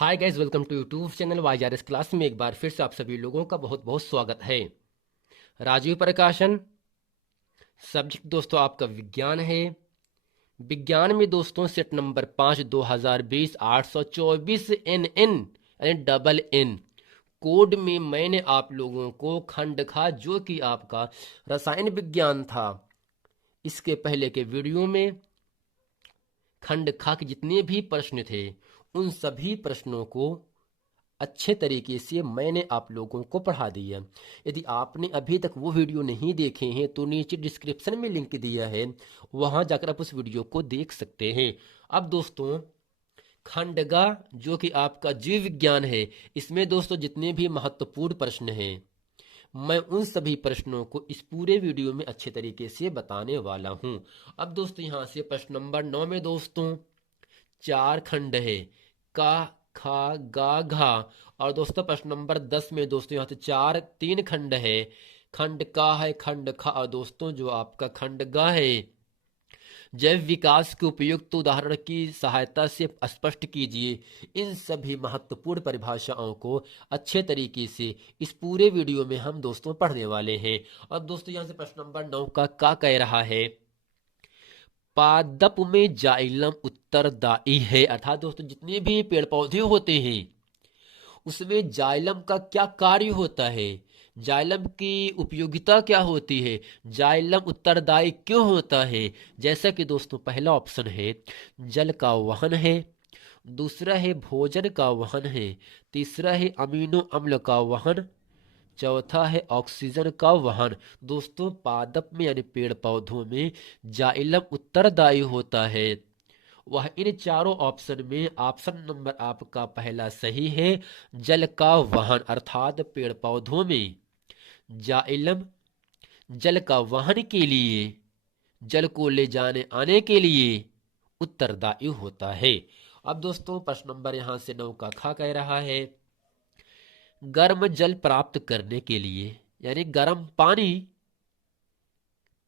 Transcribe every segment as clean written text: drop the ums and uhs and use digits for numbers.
Hi guys, welcome to YouTube channel YRS class में एक बार फिर से आप सभी लोगों का बहुत बहुत स्वागत है। राजीव प्रकाशन। सब्जेक्ट दोस्तों आपका विज्ञान है। विज्ञान में दोस्तों सेट नंबर 5 2020 824 NN यानी डबल एन कोड में मैंने आप लोगों को खंड खा जो कि आपका रसायन विज्ञान था। इसके पहले के वीडियो में खंड खा के जितने भी प्रश्न थे उन सभी प्रश्नों को अच्छे तरीके से मैंने आप लोगों को पढ़ा दिया। यदि आपने अभी तक वो वीडियो नहीं देखे हैं तो नीचे डिस्क्रिप्शन में लिंक दिया है, वहां जाकर आप उस वीडियो को देख सकते हैं। अब दोस्तों खंडगा जो कि आपका जीव विज्ञान है, इसमें दोस्तों जितने भी महत्वपूर्ण प्रश्न हैं मैं उन सभी प्रश्नों को इस पूरे वीडियो में अच्छे तरीके से बताने वाला हूं। अब दोस्तों यहां से प्रश्न नंबर 9 में दोस्तों 4 खंड है, का खा गा घा। और दोस्तों प्रश्न नंबर 10 में दोस्तों यहाँ से 3 खंड है, खंड का है, खंड खा और दोस्तों जो आपका खंड गा है। जैव विकास के उपयुक्त उदाहरण की सहायता से स्पष्ट कीजिए। इन सभी महत्वपूर्ण परिभाषाओं को अच्छे तरीके से इस पूरे वीडियो में हम दोस्तों पढ़ने वाले हैं। अब दोस्तों यहाँ से प्रश्न नंबर 9 का कह रहा है, पादप में जाइलम उत्तरदायी है। अर्थात दोस्तों जितने भी पेड़ पौधे होते हैं उसमें जाइलम का क्या कार्य होता है, जाइलम की उपयोगिता क्या होती है, जाइलम उत्तरदायी क्यों होता है। जैसा कि दोस्तों पहला ऑप्शन है जल का वहन है, दूसरा है भोजन का वहन है, तीसरा है अमीनो अम्ल का वहन, चौथा है ऑक्सीजन का वहन। दोस्तों पादप में यानी पेड़ पौधों में जाइलम उत्तरदायी होता है। वह इन चारों ऑप्शन में ऑप्शन नंबर आपका पहला सही है, जल का वहन। अर्थात पेड़ पौधों में जाइलम जल का वहन के लिए, जल को ले जाने आने के लिए उत्तरदायी होता है। अब दोस्तों प्रश्न नंबर यहां से 9 का खा कह रहा है, गर्म जल प्राप्त करने के लिए यानी गर्म पानी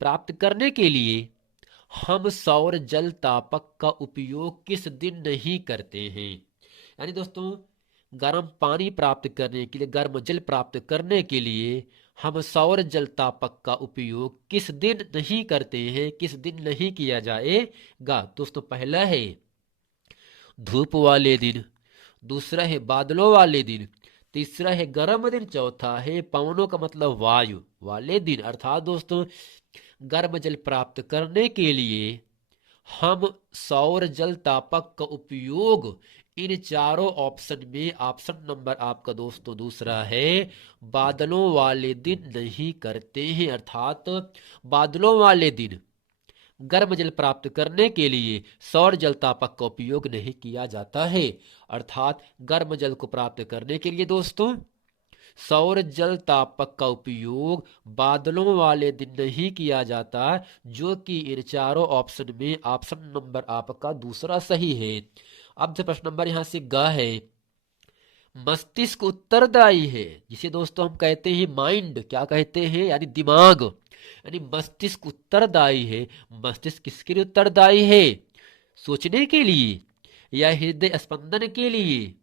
प्राप्त करने के लिए हम सौर जल तापक का उपयोग किस दिन नहीं करते हैं। यानी दोस्तों गर्म पानी प्राप्त करने के लिए, गर्म जल प्राप्त करने के लिए हम सौर जल तापक का उपयोग किस दिन नहीं करते हैं, किस दिन नहीं किया जाएगा। दोस्तों पहला है धूप वाले दिन, दूसरा है बादलों वाले दिन, तीसरा है गर्म दिन, चौथा है पवनों का मतलब वायु वाले दिन। अर्थात दोस्तों गर्म जल प्राप्त करने के लिए हम सौर जल तापक का उपयोग इन चारों ऑप्शन में ऑप्शन नंबर आपका दोस्तों दूसरा है बादलों वाले दिन नहीं करते हैं। अर्थात बादलों वाले दिन गर्म जल प्राप्त करने के लिए सौर जल तापक का उपयोग नहीं किया जाता है। अर्थात गर्म जल को प्राप्त करने के लिए दोस्तों सौर जल तापक का उपयोग बादलों वाले दिन नहीं किया जाता, जो कि इन चारों ऑप्शन में ऑप्शन नंबर आपका दूसरा सही है। अब जो प्रश्न नंबर यहां से ग है, मस्तिष्क उत्तरदायी है, जिसे दोस्तों हम कहते हैं माइंड, क्या कहते हैं यानी दिमाग, यानी मस्तिष्क उत्तरदायी है। मस्तिष्क किसके लिए उत्तरदायी है, सोचने के लिए या हृदय स्पंदन के लिए,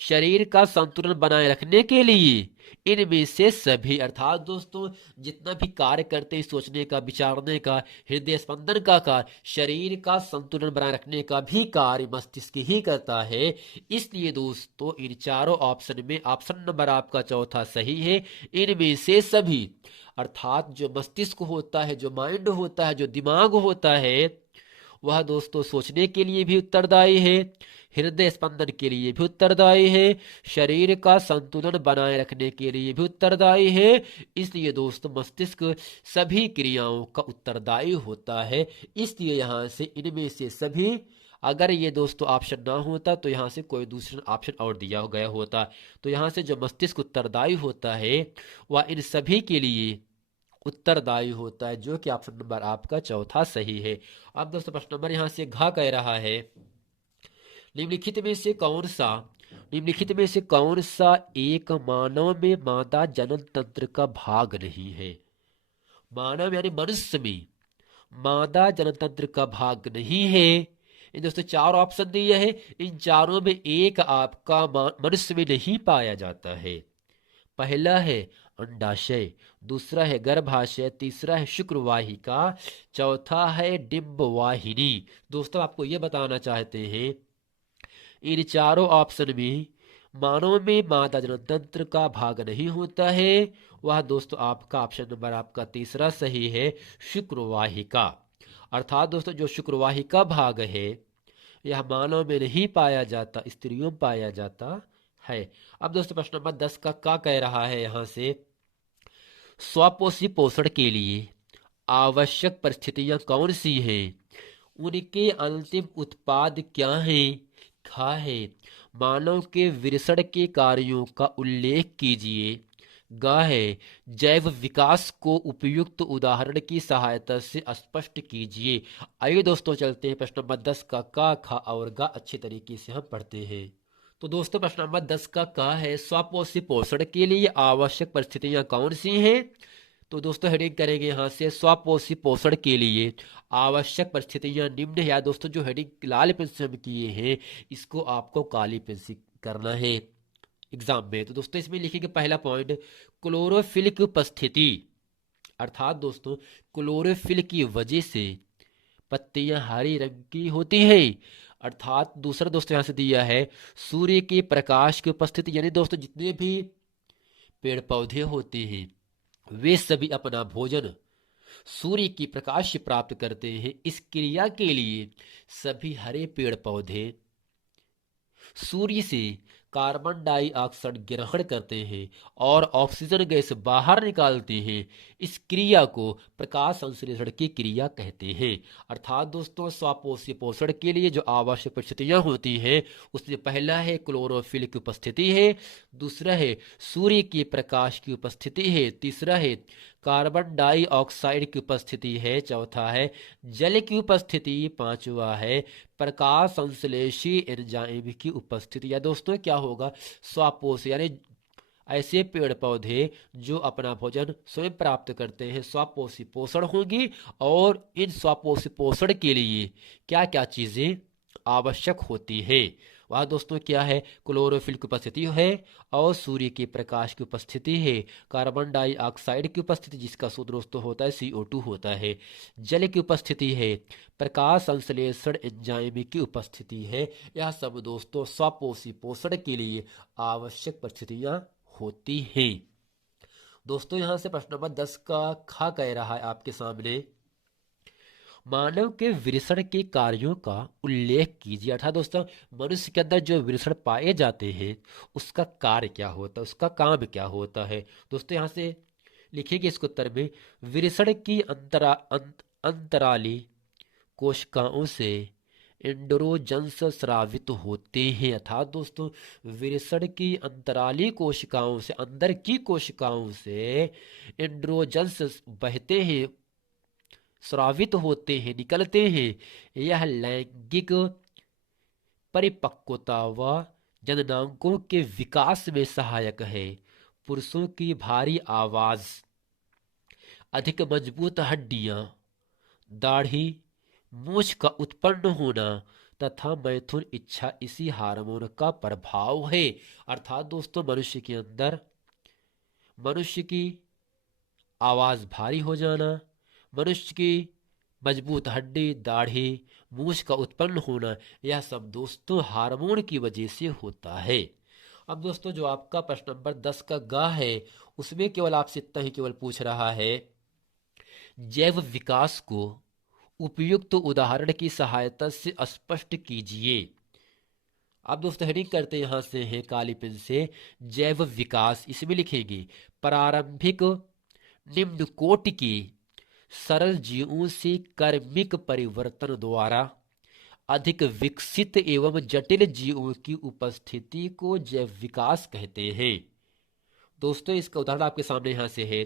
शरीर का संतुलन बनाए रखने के लिए, इनमें से सभी। अर्थात दोस्तों जितना भी कार्य करते हैं सोचने का, विचारने का, हृदय स्पंदन का कार्य, शरीर का संतुलन बनाए रखने का भी कार्य मस्तिष्क ही करता है। इसलिए दोस्तों इन चारों ऑप्शन में ऑप्शन नंबर आपका चौथा सही है, इनमें से सभी। अर्थात जो मस्तिष्क होता है, जो माइंड होता है, जो दिमाग होता है, वह दोस्तों सोचने के लिए भी उत्तरदायी है, हृदय स्पंदन के लिए भी उत्तरदायी है, शरीर का संतुलन बनाए रखने के लिए भी उत्तरदायी है। इसलिए दोस्तों मस्तिष्क सभी क्रियाओं का उत्तरदायी होता है। इसलिए यहां से इनमें से सभी, अगर ये दोस्तों ऑप्शन ना होता तो यहां से कोई दूसरा ऑप्शन और दिया गया होता। तो यहां से जो मस्तिष्क उत्तरदायी होता है वह इन सभी के लिए उत्तरदायी होता है, जो कि ऑप्शन नंबर आपका चौथा सही है। अब दोस्तों प्रश्न नंबर यहां से घ कह रहा है, निम्नलिखित में से कौन सा, निम्नलिखित में से कौन सा एक मानव में मादा जनन तंत्र का भाग नहीं है। मानव यानी मनुष्य में मादा जनन तंत्र का भाग नहीं है, इन दोस्तों चार ऑप्शन दिए हैं, इन चारों में एक आपका मनुष्य में नहीं पाया जाता है। पहला है अंडाशय, दूसरा है गर्भाशय, तीसरा है शुक्रवाहिका, चौथा है डिंबवाहिनी। दोस्तों आपको यह बताना चाहते हैं इन चारों ऑप्शन में मानव में मादा जनन तंत्र का भाग नहीं होता है। वह दोस्तों आपका ऑप्शन नंबर आपका तीसरा सही है, शुक्रवाहिका। अर्थात दोस्तों जो शुक्रवाहिका भाग है यह मानव में नहीं पाया जाता, स्त्रियों में पाया जाता है। अब दोस्तों प्रश्न नंबर 10 का क्या कह रहा है यहाँ से, स्वपोषी पोषण के लिए आवश्यक परिस्थितियां कौन सी हैं, उनके अंतिम उत्पाद क्या हैं, खा है मानव के विरसण के कार्यों का उल्लेख कीजिए, गा है जैव विकास को उपयुक्त उदाहरण की सहायता से स्पष्ट कीजिए। आइए दोस्तों चलते हैं प्रश्न नंबर 10 का खा और गा अच्छे तरीके से हम पढ़ते हैं। तो दोस्तों प्रश्न नंबर 10 का है स्वपोषी पोषण के लिए आवश्यक परिस्थितियां कौन सी हैं। तो दोस्तों हेडिंग करेंगे यहाँ से स्वपोषी पोषण के लिए आवश्यक परिस्थितियां निम्न है। या दोस्तों जो हेडिंग लाल पेन से हम किए हैं इसको आपको काली पेन से करना है एग्जाम में। तो दोस्तों इसमें लिखेंगे पहला पॉइंट, क्लोरोफिल की उपस्थिति। अर्थात दोस्तों क्लोरोफिल की वजह से पत्तियां हरी रंग की होती है। अर्थात दूसरा दोस्तों यहां से दिया है सूर्य के प्रकाश की उपस्थिति, यानी दोस्तों जितने भी पेड़ पौधे होते हैं वे सभी अपना भोजन सूर्य की प्रकाश से प्राप्त करते हैं। इस क्रिया के लिए सभी हरे पेड़ पौधे सूर्य से कार्बन डाइऑक्साइड ग्रहण करते हैं और ऑक्सीजन गैस बाहर निकालते हैं। इस क्रिया को प्रकाश संश्लेषण की क्रिया कहते हैं। अर्थात दोस्तों स्वपोषी पोषण के लिए जो आवश्यक परिस्थितियां होती हैं उसमें पहला है क्लोरोफिल की उपस्थिति है, दूसरा है सूर्य के प्रकाश की उपस्थिति है, तीसरा है कार्बन डाइऑक्साइड की उपस्थिति है, चौथा है जल की उपस्थिति, पांचवा है प्रकाश संश्लेषी एंजाइम की उपस्थिति। या दोस्तों क्या होगा, स्वपोषी यानी ऐसे पेड़ पौधे जो अपना भोजन स्वयं प्राप्त करते हैं स्वपोषी पोषण होगी। और इन स्वपोषी पोषण के लिए क्या क्या चीजें आवश्यक होती है, वह दोस्तों क्या है, क्लोरोफिल की उपस्थिति है और सूर्य के प्रकाश की उपस्थिति है, कार्बन डाइऑक्साइड की उपस्थिति जिसका सूत्र दोस्तों होता है CO2 होता है, जल की उपस्थिति है, प्रकाश संश्लेषण एंजाइम की उपस्थिति है। यह सब दोस्तों स्वपोषी पोषण के लिए आवश्यक परिस्थितियां होती हैं। दोस्तों यहां से प्रश्न नंबर 10 का खा कह रहा है आपके सामने, मानव के विरसण के कार्यों का उल्लेख कीजिए। अर्थात दोस्तों मनुष्य के अंदर जो विरसण पाए जाते हैं उसका कार्य क्या होता है, उसका काम क्या होता है। दोस्तों यहाँ से लिखेंगे इसको उत्तर में, विरसण की अंतराली कोशिकाओं से एंड्रोजन्स स्रावित होते हैं। अर्थात दोस्तों विरसण की अंतराली कोशिकाओं से, अंदर की कोशिकाओं से एंड्रोजन्स बहते हैं, स्रावित होते हैं, निकलते हैं। यह लैंगिक परिपक्वता व जननांगों के विकास में सहायक है। पुरुषों की भारी आवाज, अधिक मजबूत हड्डियां, दाढ़ी, मूछ का उत्पन्न होना तथा मैथुन इच्छा इसी हार्मोन का प्रभाव है। अर्थात दोस्तों मनुष्य के अंदर मनुष्य की आवाज भारी हो जाना, मनुष्य की मजबूत हड्डी, दाढ़ी, मूछ का उत्पन्न होना, यह सब दोस्तों हार्मोन की वजह से होता है। अब दोस्तों जो आपका प्रश्न नंबर 10 का गा है उसमें केवल आपसे इतना ही केवल पूछ रहा है, जैव विकास को उपयुक्त उदाहरण की सहायता से स्पष्ट कीजिए। अब दोस्तों हेडिंग करते यहां से है काली पेन से, जैव विकास, इसमें लिखेंगे प्रारंभिक निम्न कोटि की सरल जीवों से कर्मिक परिवर्तन द्वारा अधिक विकसित एवं जटिल जीवों की उपस्थिति को जैव विकास कहते हैं। दोस्तों इसका उदाहरण आपके सामने यहां से है,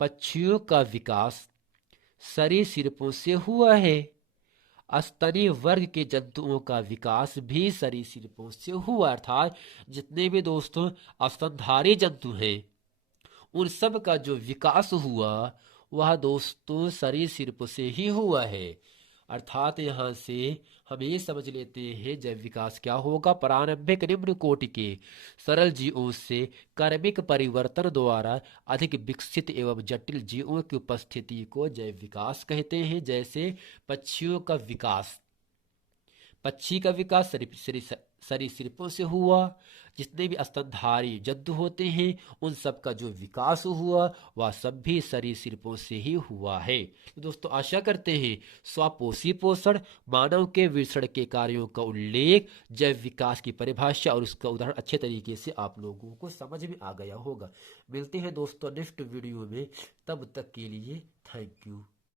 पक्षियों का विकास सरीसृपों से हुआ है, स्तनीय वर्ग के जंतुओं का विकास भी सरीसृपों से हुआ। अर्थात जितने भी दोस्तों स्तनधारी जंतु हैं उन सब का जो विकास हुआ वह दोस्तों सरीसृप से ही हुआ है। अर्थात यहाँ से हम ये समझ लेते हैं जैव विकास क्या होगा। प्रारंभिक निम्न कोटि के सरल जीवों से कार्मिक परिवर्तन द्वारा अधिक विकसित एवं जटिल जीवों की उपस्थिति को जैव विकास कहते हैं। जैसे पक्षियों का विकास, पक्षी का विकास सरीसृपों से हुआ। जितने भी स्तनधारी जंतु होते हैं उन सब का जो विकास हुआ वह सब भी सरीसृपों से ही हुआ है। तो दोस्तों आशा करते हैं स्वपोषी पोषण, मानव के विचरण के कार्यों का उल्लेख, जैव विकास की परिभाषा और उसका उदाहरण अच्छे तरीके से आप लोगों को समझ में आ गया होगा। मिलते हैं दोस्तों नेक्स्ट वीडियो में, तब तक के लिए थैंक यू।